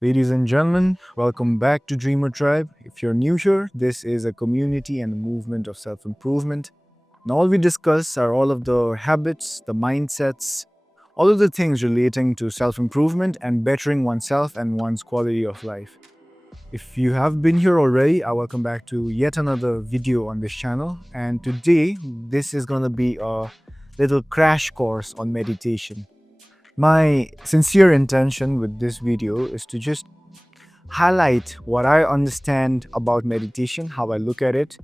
Ladies and gentlemen, welcome back to Dreamer Tribe. If you're new here, this is a community and a movement of self improvement. And all we discuss are all of the habits, the mindsets, all of the things relating to self improvement and bettering oneself and one's quality of life. If you have been here already, I welcome back to yet another video on this channel. And today, this is going to be a little crash course on meditation. My sincere intention with this video is to just highlight what I understand about meditation, how I look at it,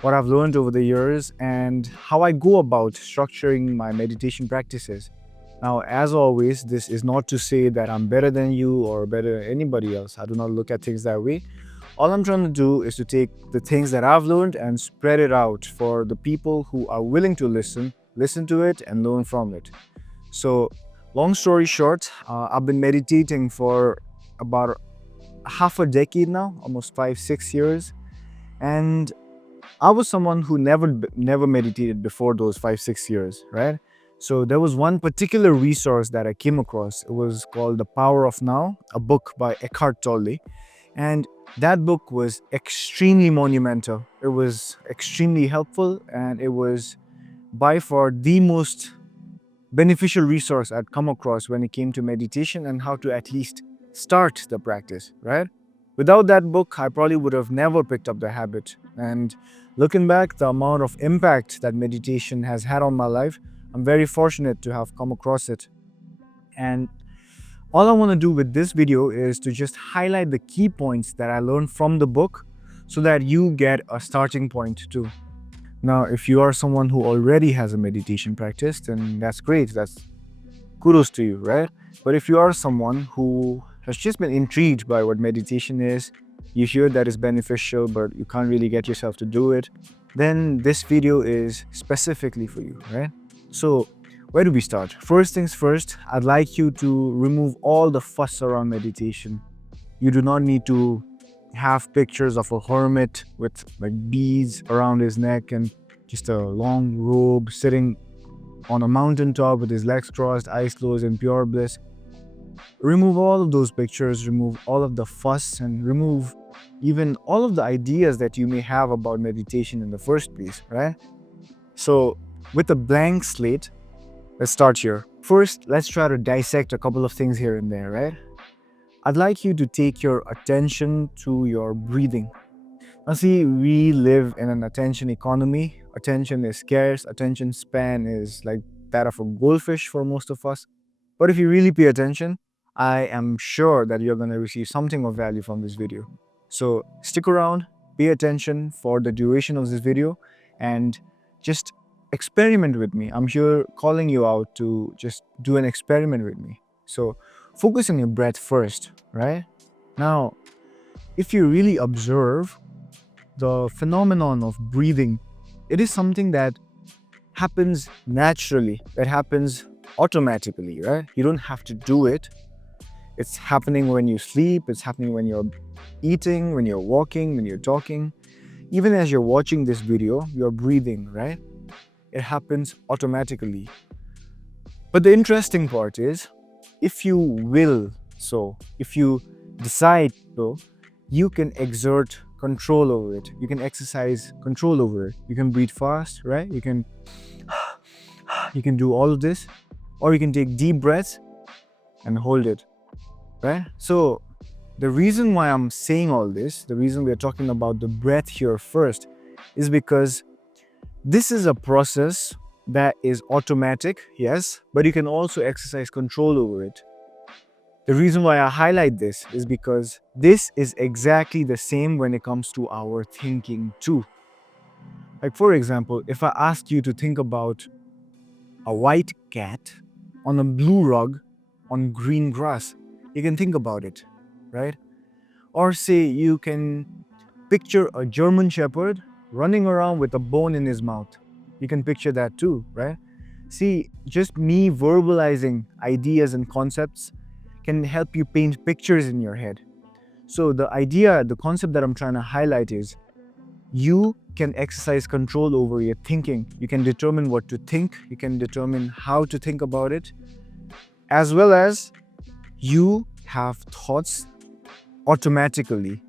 what I've learned over the years, and how I go about structuring my meditation practices. Now, as always, this is not to say that I'm better than you or better than anybody else. I do not look at things that way. All I'm trying to do is to take the things that I've learned and spread it out for the people who are willing to listen to it, and learn from it. So, long story short, I've been meditating for about half a decade now, almost 5, 6 years, and I was someone who never meditated before those 5, 6 years, right? So there was one particular resource that I came across. It was called The Power of Now, a book by Eckhart Tolle, and that book was extremely monumental. It was extremely helpful, and it was by far the most beneficial resource I'd come across when it came to meditation and how to at least start the practice, right? Without that book, I probably would have never picked up the habit. And looking back, the amount of impact that meditation has had on my life, I'm very fortunate to have come across it. And all I want to do with this video is to just highlight the key points that I learned from the book so that you get a starting point too. Now, if you are someone who already has a meditation practice, then that's great. That's kudos to you, right? But if you are someone who has just been intrigued by what meditation is, you hear that it's beneficial, but you can't really get yourself to do it, then this video is specifically for you, right? So, where do we start? First things first, I'd like you to remove all the fuss around meditation. You do not need to have pictures of a hermit with like beads around his neck and just a long robe sitting on a mountaintop with his legs crossed, eyes closed in pure bliss. Remove all of those pictures, remove all of the fuss, and remove even all of the ideas that you may have about meditation in the first place, right? So, with a blank slate, let's start here. First, let's try to dissect a couple of things here and there, right? I'd like you to take your attention to your breathing. Now, see, we live in an attention economy. Attention is scarce, attention span is like that of a goldfish for most of us. But if you really pay attention, I am sure that you're going to receive something of value from this video. So stick around, pay attention for the duration of this video, and just experiment with me. I'm here calling you out to just do an experiment with me. So focus on your breath first, right? Now, if you really observe the phenomenon of breathing, it is something that happens naturally, that happens automatically, right? You don't have to do it. It's happening when you sleep, it's happening when you're eating, when you're walking, when you're talking. Even as you're watching this video, you're breathing, right? It happens automatically. But the interesting part is, if you will so, if you decide so, you can exert control over it. You can exercise control over it. You can breathe fast, right? You can do all of this, or you can take deep breaths and hold it, right? So the reason why I'm saying all this, the reason we're talking about the breath here first, is because this is a process that is automatic, yes, but you can also exercise control over it. The reason why I highlight this is because this is exactly the same when it comes to our thinking too. Like, for example, if I ask you to think about a white cat on a blue rug on green grass, you can think about it, right? Or say you can picture a German shepherd running around with a bone in his mouth. You can picture that too, right? See, just me verbalizing ideas and concepts can help you paint pictures in your head. So the idea, the concept that I'm trying to highlight is you can exercise control over your thinking. You can determine what to think, you can determine how to think about it, as well as you have thoughts automatically.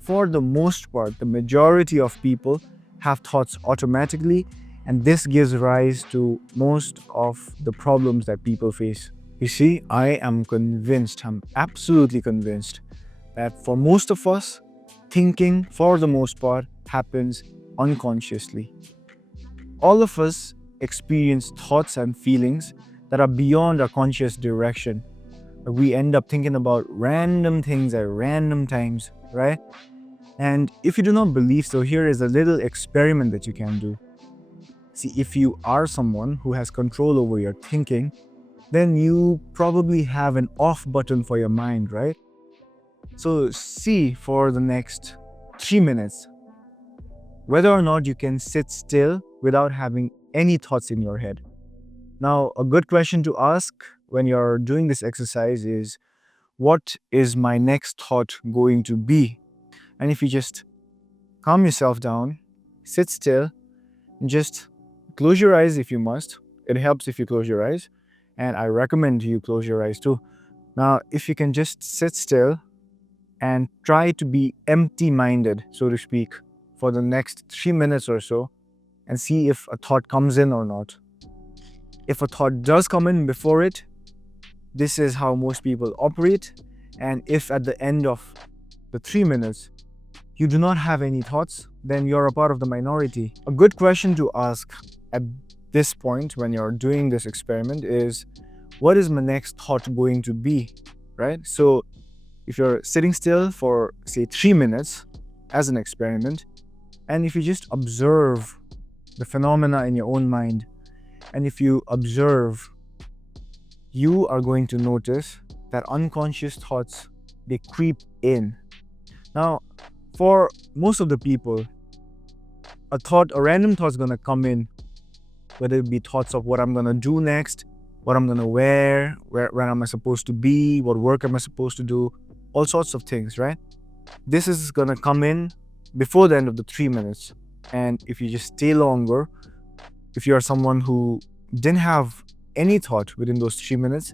For the most part, the majority of people have thoughts automatically, and this gives rise to most of the problems that people face. You see, I am convinced, I'm absolutely convinced that for most of us, thinking for the most part happens unconsciously. All of us experience thoughts and feelings that are beyond our conscious direction. We end up thinking about random things at random times, right? And if you do not believe so, here is a little experiment that you can do. See, if you are someone who has control over your thinking, then you probably have an off button for your mind, right? So, see for the next 3 minutes whether or not you can sit still without having any thoughts in your head. Now, a good question to ask when you're doing this exercise is, what is my next thought going to be? And if you just calm yourself down, sit still, and just close your eyes if you must. It helps if you close your eyes, and I recommend you close your eyes too. Now, if you can just sit still and try to be empty-minded, so to speak, for the next 3 minutes or so, and see if a thought comes in or not. If a thought does come in before it, this is how most people operate. And if at the end of the 3 minutes you do not have any thoughts, then you're a part of the minority. A good question to ask at this point when you're doing this experiment is, what is my next thought going to be, right? So if you're sitting still for, say, 3 minutes as an experiment, and if you just observe the phenomena in your own mind, and if you observe, you are going to notice that unconscious thoughts, they creep in. Now, for most of the people, a random thought is going to come in, whether it be thoughts of what I'm going to do next, what I'm going to wear, where am I supposed to be, what work am I supposed to do, all sorts of things, right? This is going to come in before the end of the 3 minutes. And if you just stay longer, if you are someone who didn't have any thought within those 3 minutes,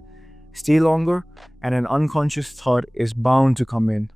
stay longer, and an unconscious thought is bound to come in.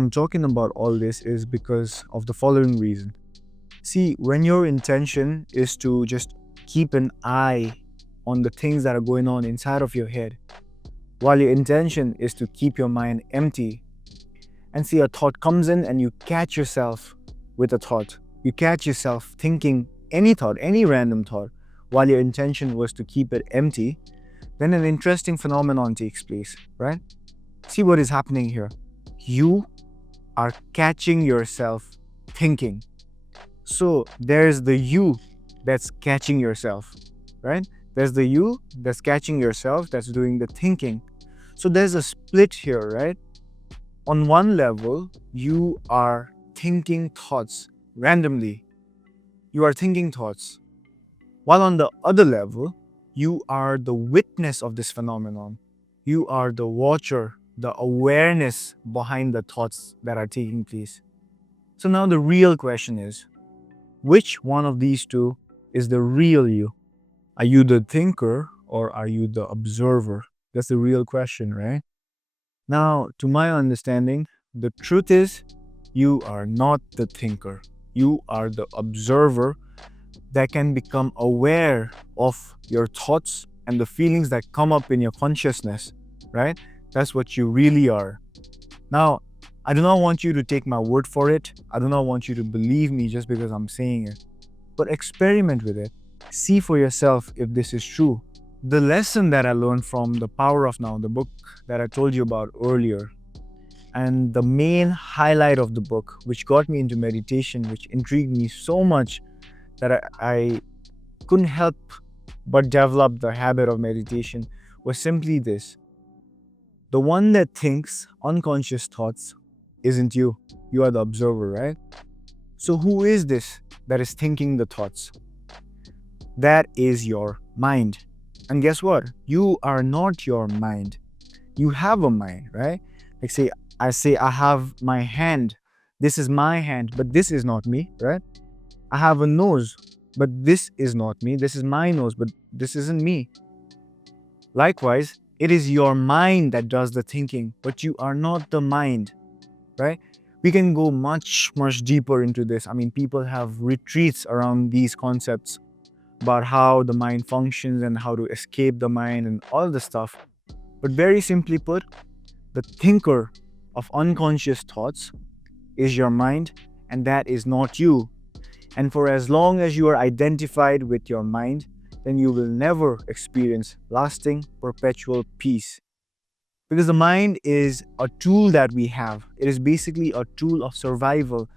I'm talking about all this is because of the following reason. See, when your intention is to just keep an eye on the things that are going on inside of your head, while your intention is to keep your mind empty, and see a thought comes in and you catch yourself with a thought. You catch yourself thinking any thought, any random thought, while your intention was to keep it empty, then an interesting phenomenon takes place, right? See what is happening here. You are catching yourself thinking. So there's the you that's catching yourself, right? There's the you that's catching yourself, that's doing the thinking. So there's a split here, right? On one level, you are thinking thoughts randomly. You are thinking thoughts. While on the other level, you are the witness of this phenomenon. You are the watcher, the awareness behind the thoughts that are taking place. So now the real question is, which one of these two is the real you? Are you the thinker or are you the observer? That's the real question, right? Now, to my understanding, the truth is you are not the thinker. You are the observer that can become aware of your thoughts and the feelings that come up in your consciousness, right? That's what you really are. Now, I do not want you to take my word for it. I do not want you to believe me just because I'm saying it. But experiment with it. See for yourself if this is true. The lesson that I learned from The Power of Now, the book that I told you about earlier, and the main highlight of the book, which got me into meditation, which intrigued me so much that I couldn't help but develop the habit of meditation, was simply this. The one that thinks unconscious thoughts isn't you. You are the observer, right? So who is this that is thinking the thoughts? That is your mind. And guess what? You are not your mind. You have a mind, right? Like say I have my hand. This is my hand, but this is not me, right? I have a nose, but this is not me. This is my nose, but this isn't me. Likewise, it is your mind that does the thinking, but you are not the mind, right? We can go much, much deeper into this. I mean, people have retreats around these concepts about how the mind functions and how to escape the mind and all the stuff. But very simply put, the thinker of unconscious thoughts is your mind, and that is not you. And for as long as you are identified with your mind, then you will never experience lasting, perpetual peace. Because the mind is a tool that we have. It is basically a tool of survival.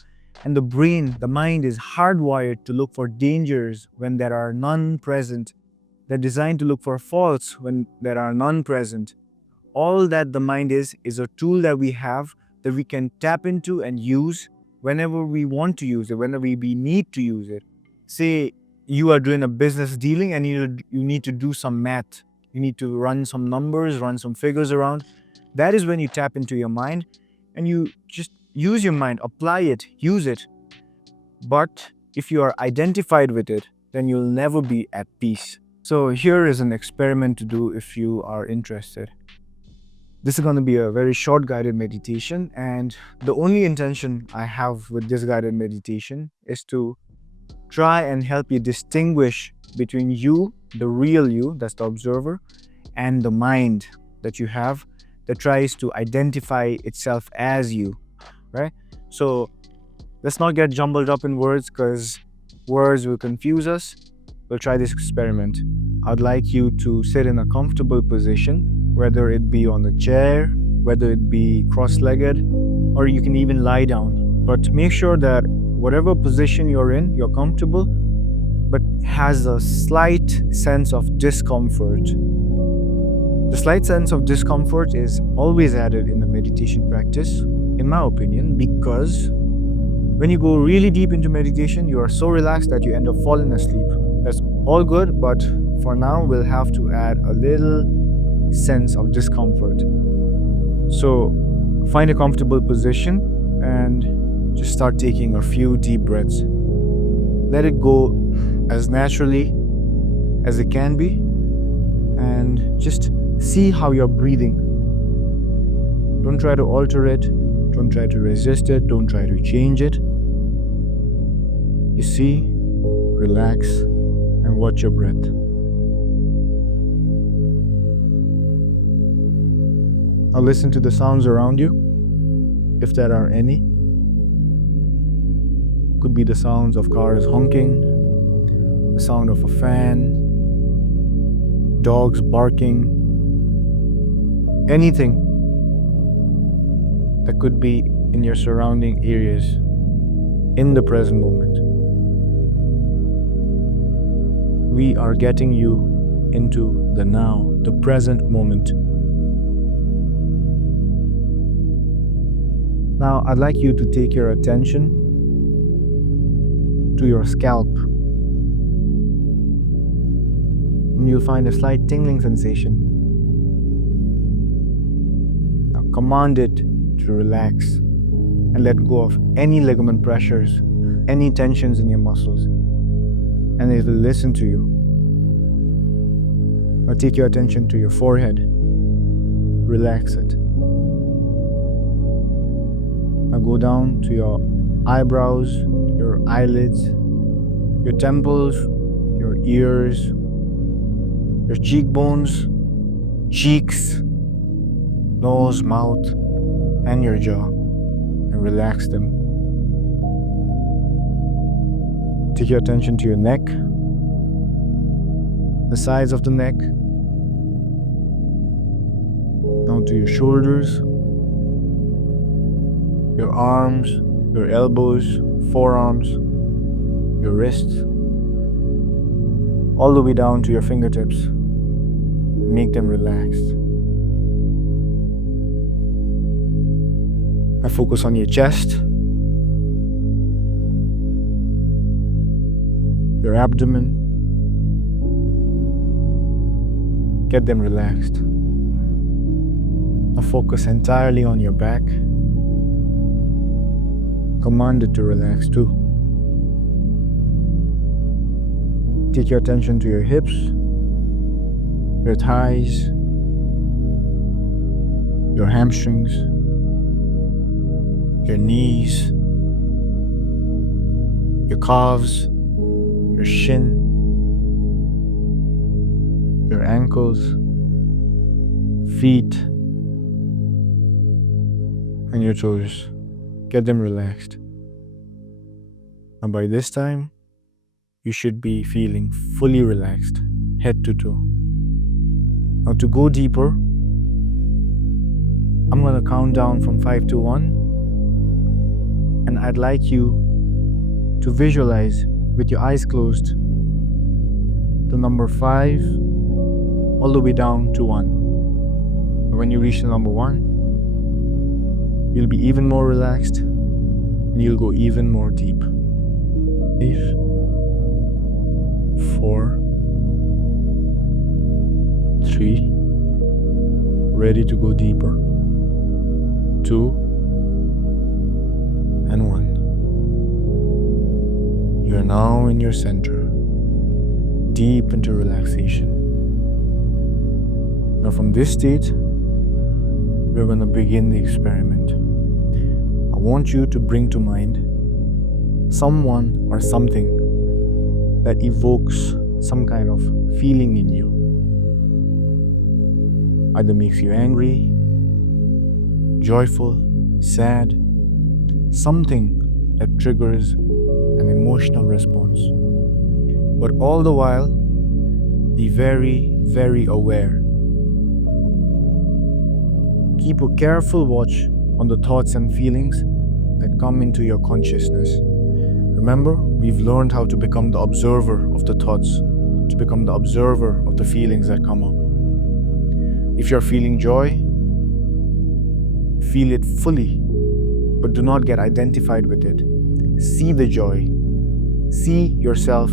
And the brain, the mind, is hardwired to look for dangers when there are none present. They're designed to look for faults when there are none present. All that the mind is a tool that we have that we can tap into and use whenever we want to use it, whenever we need to use it. Say you are doing a business dealing and you need to do some math. You need to run some numbers, run some figures around. That is when you tap into your mind and you just use your mind, apply it, use it. But if you are identified with it, then you'll never be at peace. So here is an experiment to do if you are interested. This is going to be a very short guided meditation, and the only intention I have with this guided meditation is to try and help you distinguish between you, the real you, that's the observer, and the mind that you have that tries to identify itself as you, right? So let's not get jumbled up in words because words will confuse us. We'll try this experiment. I'd like you to sit in a comfortable position, whether it be on a chair, whether it be cross-legged, or you can even lie down. But make sure that whatever position you're in, you're comfortable, but has a slight sense of discomfort. The slight sense of discomfort is always added in the meditation practice, in my opinion, because when you go really deep into meditation, you are so relaxed that you end up falling asleep. That's all good, but for now, we'll have to add a little sense of discomfort. So find a comfortable position and just start taking a few deep breaths. Let it go as naturally as it can be, and just see how you're breathing. Don't try to alter it. Don't try to resist it. Don't try to change it. You see, relax, and watch your breath. Now listen to the sounds around you, if there are any. Could be the sounds of cars honking, the sound of a fan, dogs barking, anything that could be in your surrounding areas in the present moment. We are getting you into the now, the present moment. Now, I'd like you to take your attention to your scalp. And you'll find a slight tingling sensation. Now, command it to relax and let go of any ligament pressures, any tensions in your muscles, and it will listen to you. Now take your attention to your forehead. Relax it. Now go down to your eyebrows, your eyelids, your temples, your ears, your cheekbones, cheeks, nose, mouth, and your jaw, and relax them. Take your attention to your neck, the sides of the neck, down to your shoulders, your arms, your elbows, forearms, your wrists, all the way down to your fingertips. Make them relaxed. I focus on your chest, your abdomen. Get them relaxed. Now focus entirely on your back. Command it to relax too. Take your attention to your hips, your thighs, your hamstrings, your knees, your calves, your shin, your ankles, feet, and your toes. Get them relaxed. And by this time, you should be feeling fully relaxed, head to toe. Now to go deeper, I'm going to count down from 5 to 1. And I'd like you to visualize with your eyes closed the number 5 all the way down to 1. And when you reach the number 1, you'll be even more relaxed and you'll go even more deep. 5, 4, 3, ready to go deeper, 2, and 1. You are now in your center, deep into relaxation. Now from this state, we're going to begin the experiment. I want you to bring to mind someone or something that evokes some kind of feeling in you. Either makes you angry, joyful, sad, something that triggers an emotional response. But all the while, be very, very aware. Keep a careful watch on the thoughts and feelings that come into your consciousness. Remember, we've learned how to become the observer of the thoughts, to become the observer of the feelings that come up. If you're feeling joy, feel it fully, but do not get identified with it. See the joy. See yourself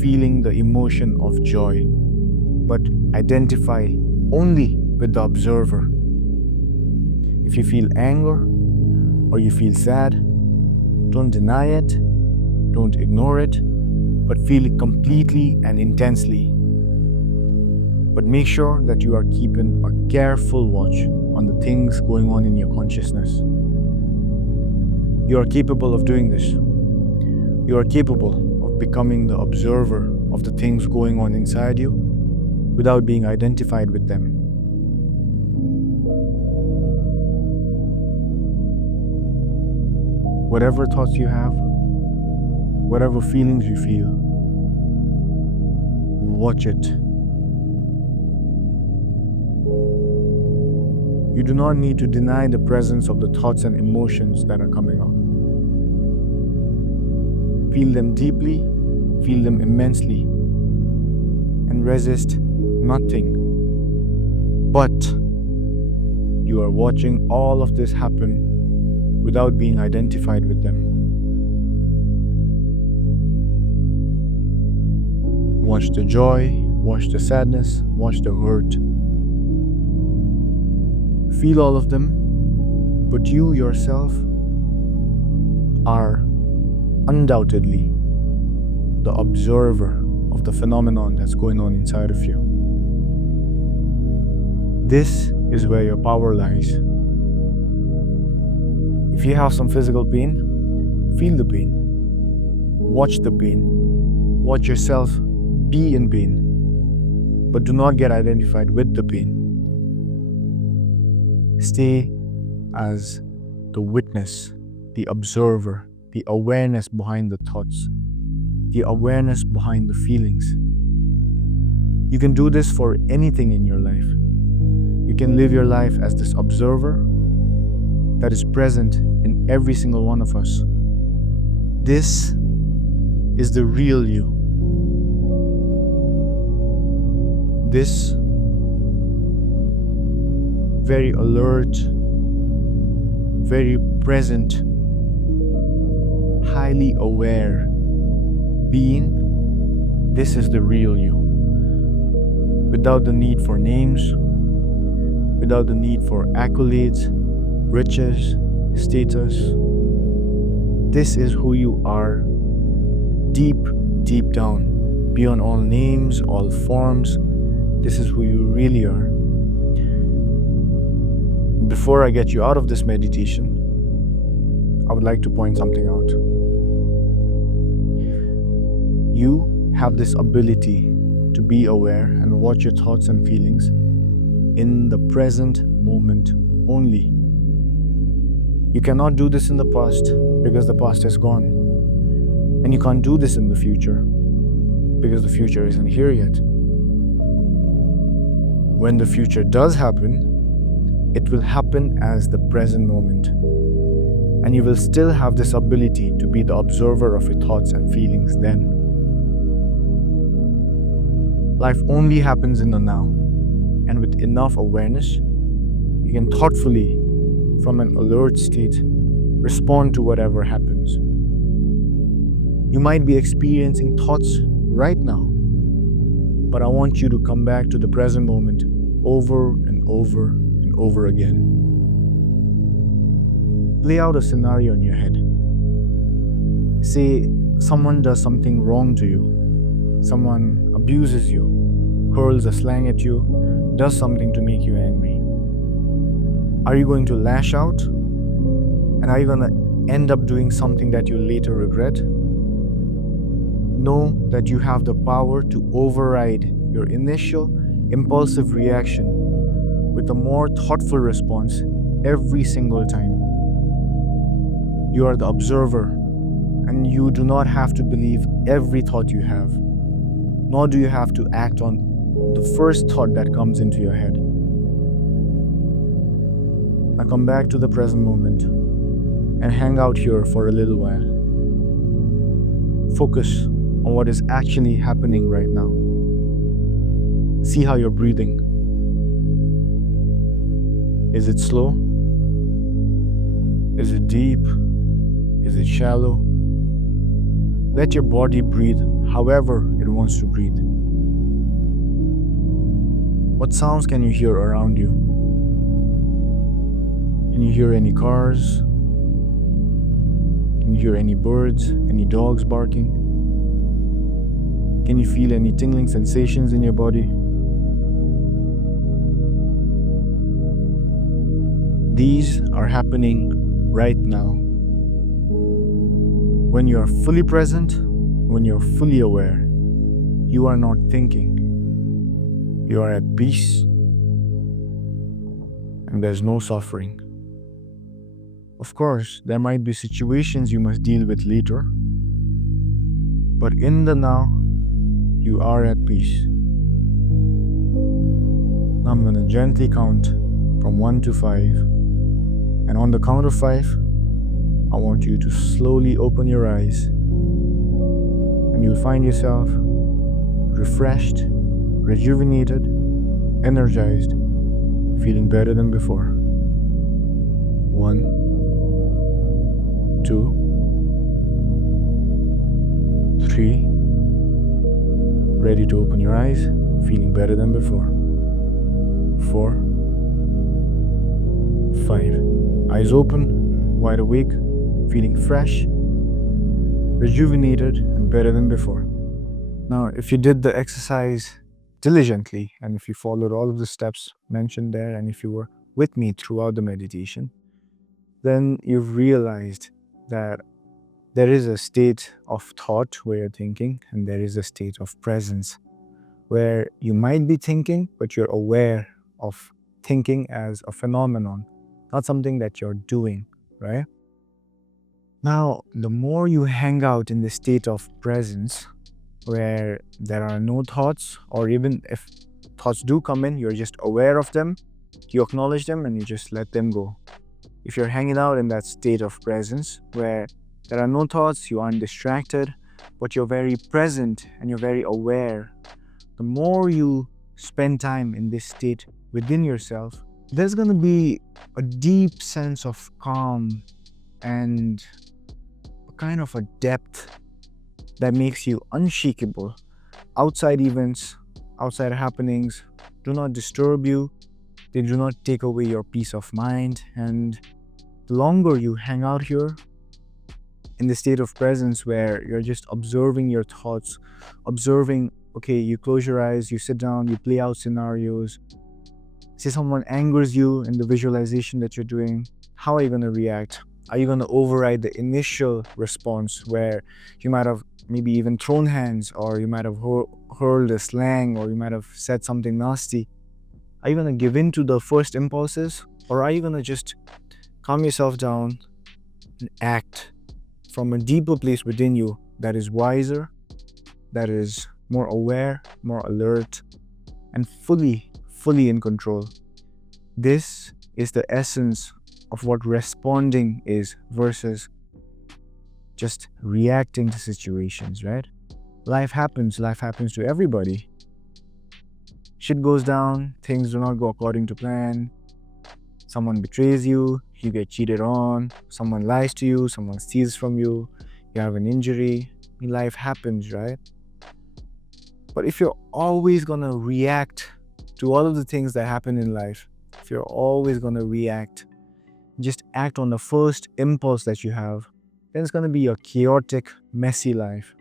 feeling the emotion of joy, but identify only with the observer. If you feel anger or you feel sad, don't deny it, don't ignore it, but feel it completely and intensely. But make sure that you are keeping a careful watch on the things going on in your consciousness. You are capable of doing this. You are capable of becoming the observer of the things going on inside you without being identified with them. Whatever thoughts you have, whatever feelings you feel, watch it. You do not need to deny the presence of the thoughts and emotions that are coming up. Feel them deeply, feel them immensely, and resist nothing. But you are watching all of this happen without being identified with them. Watch the joy, watch the sadness, watch the hurt. Feel all of them, but you yourself are undoubtedly the observer of the phenomenon that's going on inside of you. This is where your power lies. If you have some physical pain, feel the pain. Watch the pain. Watch yourself be in pain, but do not get identified with the pain. Stay as the witness, the observer, the awareness behind the thoughts, the awareness behind the feelings. You can do this for anything in your life. You can live your life as this observer that is present in every single one of us. This is the real you. This very alert, very present, highly aware being, this is the real you. Without the need for names, without the need for accolades, riches, status. This is who you are, deep, deep down, beyond all names, all forms. This is who you really are. Before I get you out of this meditation, I would like to point something out. You have this ability to be aware and watch your thoughts and feelings in the present moment only. You cannot do this in the past because the past is gone. And you can't do this in the future because the future isn't here yet. When the future does happen, it will happen as the present moment. And you will still have this ability to be the observer of your thoughts and feelings then. Life only happens in the now, and with enough awareness, you can thoughtfully, from an alert state, respond to whatever happens. You might be experiencing thoughts right now, but I want you to come back to the present moment over and over and over again. Play out a scenario in your head. Say someone does something wrong to you. Someone abuses you, hurls a slang at you, does something to make you angry. Are you going to lash out? And are you going to end up doing something that you later regret? Know that you have the power to override your initial impulsive reaction with a more thoughtful response every single time. You are the observer, and you do not have to believe every thought you have, nor do you have to act on the first thought that comes into your head. Now come back to the present moment and hang out here for a little while. Focus on what is actually happening right now. See how you're breathing. Is it slow? Is it deep? Is it shallow? Let your body breathe however it wants to breathe. What sounds can you hear around you? Can you hear any cars? Can you hear any birds? Any dogs barking? Can you feel any tingling sensations in your body? These are happening right now. When you are fully present, when you're fully aware, you are not thinking. You are at peace, and there's no suffering. Of course, there might be situations you must deal with later, but in the now, you are at peace. Now I'm gonna gently count from 1 to 5, and on the count of 5, I want you to slowly open your eyes, and you'll find yourself refreshed, rejuvenated, energized, feeling better than before. 1, 2, 3, ready to open your eyes, feeling better than before. 4, 5, eyes open, wide awake, feeling fresh, rejuvenated, and better than before. Now, if you did the exercise diligently, and if you followed all of the steps mentioned there, and if you were with me throughout the meditation, then you've realized that there is a state of thought where you're thinking, and there is a state of presence where you might be thinking, but you're aware of thinking as a phenomenon, not something that you're doing, right? Now, the more you hang out in the state of presence, where there are no thoughts, or even if thoughts do come in, you're just aware of them, you acknowledge them, and you just let them go. If you're hanging out in that state of presence, where there are no thoughts, you aren't distracted, but you're very present and you're very aware, the more you spend time in this state within yourself, there's going to be a deep sense of calm and a kind of a depth that makes you unshakable. Outside events, outside happenings do not disturb you, they do not take away your peace of mind, and the longer you hang out here in the state of presence where you're just observing your thoughts, observing, okay, you close your eyes, you sit down, you play out scenarios. Say someone angers you in the visualization that you're doing, how are you going to react? Are you going to override the initial response where you might have maybe even thrown hands, or you might have hurled a slang, or you might have said something nasty? Are you going to give in to the first impulses, or are you going to just calm yourself down and act from a deeper place within you that is wiser, that is more aware, more alert, and fully in control? This is the essence of what responding is versus just reacting to situations, right? Life happens to everybody. Shit goes down, things do not go according to plan. Someone betrays you, you get cheated on, someone lies to you, someone steals from you, you have an injury. Life happens, right? But if you're always gonna react to all of the things that happen in life, if you're always gonna react, just act on the first impulse that you have, then it's gonna be a chaotic, messy life.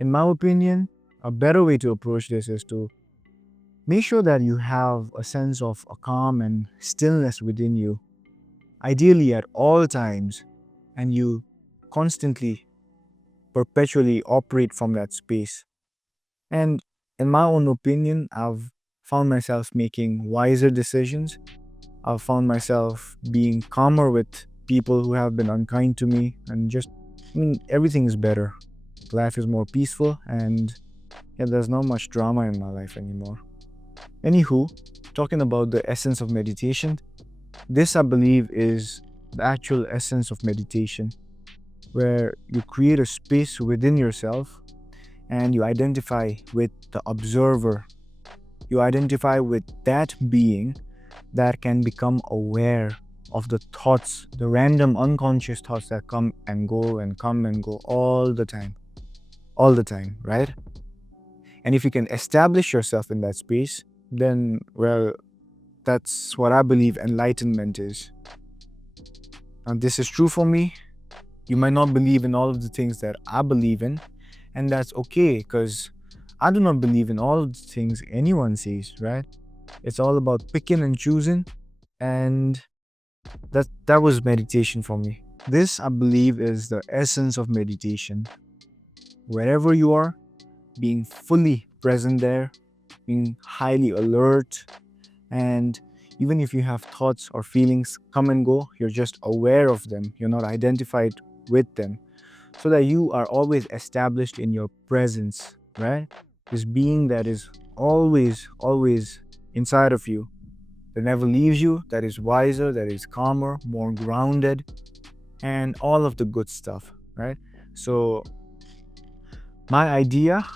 In my opinion, a better way to approach this is to make sure that you have a sense of a calm and stillness within you, ideally at all times, and you constantly, perpetually operate from that space. And in my own opinion, I've found myself making wiser decisions. I've found myself being calmer with people who have been unkind to me, and just, everything is better. Life is more peaceful, and there's not much drama in my life anymore. Anywho, talking about the essence of meditation, this I believe is the actual essence of meditation, where you create a space within yourself and you identify with the observer. You identify with that being that can become aware of the thoughts, the random unconscious thoughts that come and go and come and go all the time, right? And if you can establish yourself in that space, then, well, that's what I believe enlightenment is. And this is true for me. You might not believe in all of the things that I believe in, and that's okay, because I do not believe in all of the things anyone says, right? It's all about picking and choosing, and that was meditation for me. This, I believe, is the essence of meditation. Wherever you are, being fully present there, being highly alert, and even if you have thoughts or feelings come and go, you're just aware of them, you're not identified with them, so that you are always established in your presence, right? This being that is always inside of you, that never leaves you, that is wiser, that is calmer, more grounded, and all of the good stuff, right? So, my idea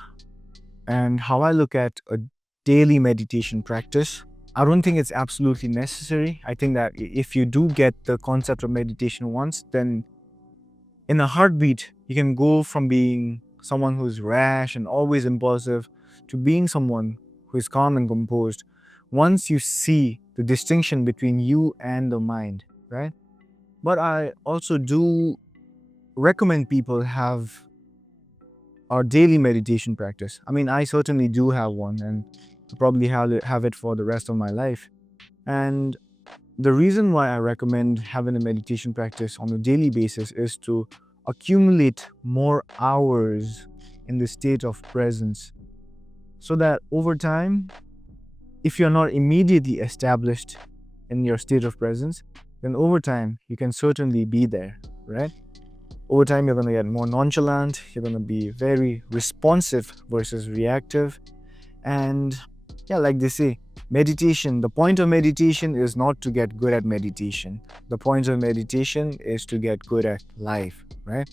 and how I look at a daily meditation practice, I don't think it's absolutely necessary. I think that if you do get the concept of meditation once, then in a heartbeat, you can go from being someone who's rash and always impulsive to being someone who is calm and composed once you see the distinction between you and the mind, right? But I also do recommend people have our daily meditation practice. I mean, I certainly do have one, and I probably have it for the rest of my life. And the reason why I recommend having a meditation practice on a daily basis is to accumulate more hours in the state of presence, so that over time, if you're not immediately established in your state of presence, then over time you can certainly be there, right? Over time, you're going to get more nonchalant, you're going to be very responsive versus reactive. And yeah, like they say, meditation, the point of meditation is not to get good at meditation. The point of meditation is to get good at life, right?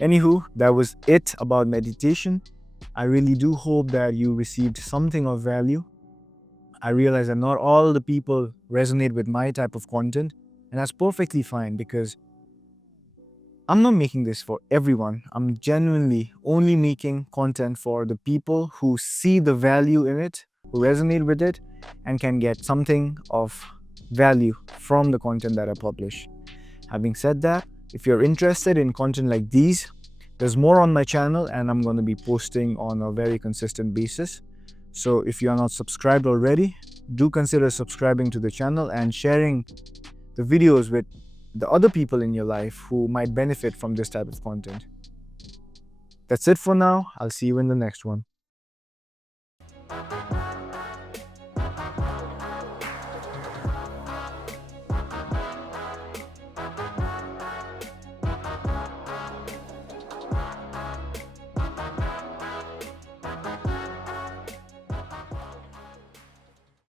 Anywho, that was it about meditation. I really do hope that you received something of value. I realize that not all the people resonate with my type of content, and that's perfectly fine because I'm not making this for everyone. I'm genuinely only making content for the people who see the value in it, who resonate with it, and can get something of value from the content that I publish. Having said that, if you're interested in content like these, there's more on my channel and I'm going to be posting on a very consistent basis. So if you are not subscribed already, do consider subscribing to the channel and sharing the videos with the other people in your life who might benefit from this type of content. That's it for now. I'll see you in the next one.